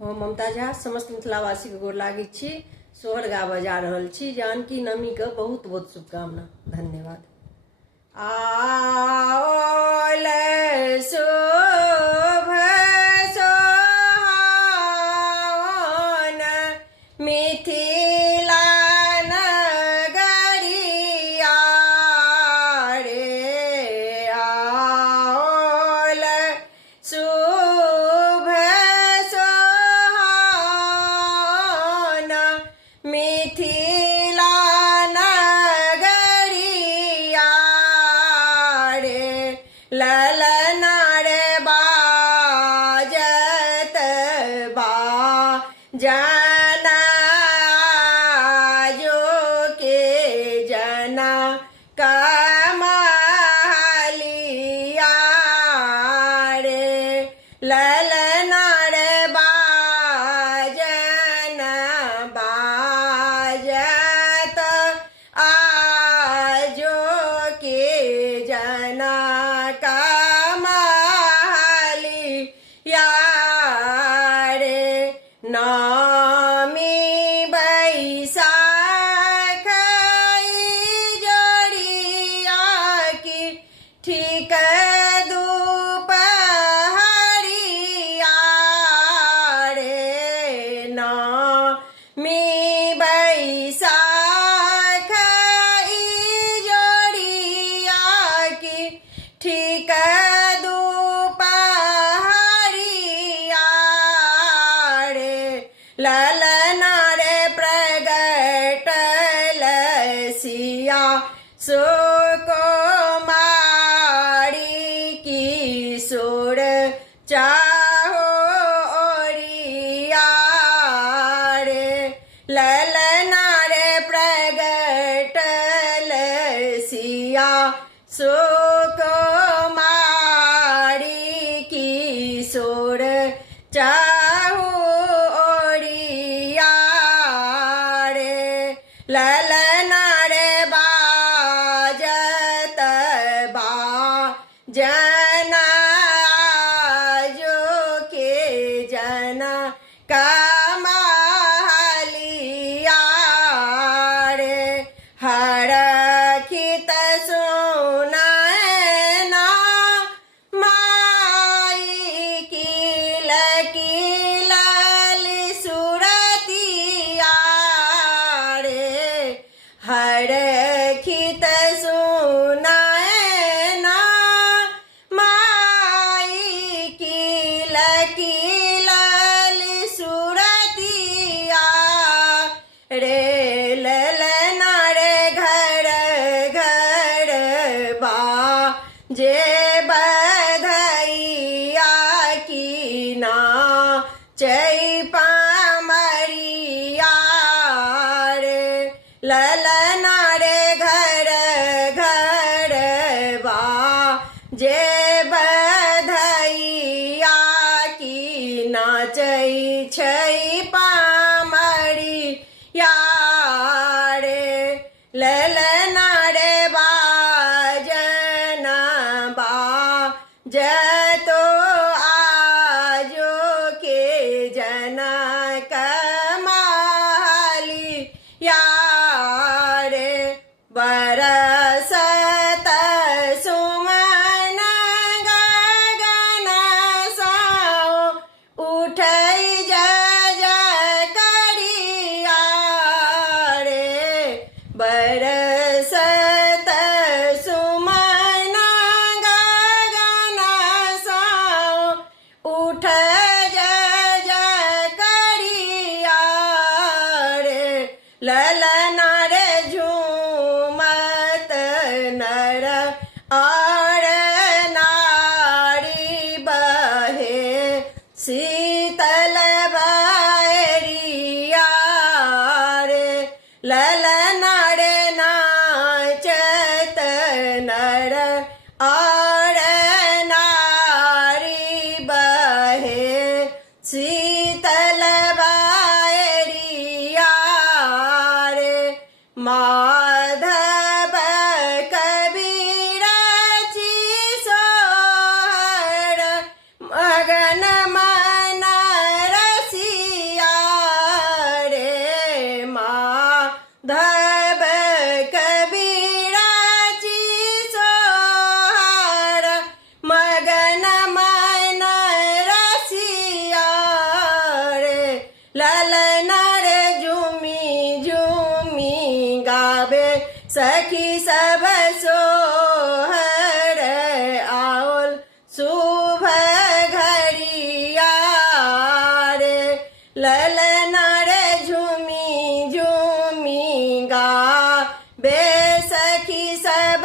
हम ममता झा समस्त मिथिलावासी के गोर लागी छी। सोहर गाबऽ जा रहल छी। जानकी नवमी के बहुत बहुत शुभकामना। धन्यवाद। आओल शुभ सोहावन मिथिला नगरिया रे। आओल शुभ सोहावन मिथिला नगरिया रे। ललना रे बाजत बाजना जो के जना कमालिया रे। ललना रे बाजन बाजत आजो के जना कमालिया रे। नामी बैसाख जोड़िया की ठीक दुपहरिया रे। नामी बैसाख जोड़िया की ठीक दुपहरिया रे। ललना रे प्रगटल सिया सुकुमारी किशोर चाहो ओरिया रे। ललना रे प्रगटल सिया सुकुमारी किशोर चाहो ओरिया रे। ललना रे बाजत बाजना जो के जना कमालिया रे। हरखित सुनैना माई किल किलल सुरतिया रे। हरखित सुनैना माई किल किलल सुरतिया रे। ललना रे घर घर बाजे बधैया की नाचै पामरिया रे। ललना रे घर घर बाजे बधैया की नाचै छै पामरिया रे। ललना रे बाजना बाजतो आजो के जना कमालिया रे। बरसत सुमन गगन साओ उठै जय करिया रे। बरसत सुमन गगन साओ उठ जय करिया रे। ललना रे झूमत नर और नारी बहे शीतल बहरिया रे। ललना रे नाचत नर और नारी बहे शीतल बहरिया रे। माधव कबीर ची सोहर मगन मन रसी सखी सब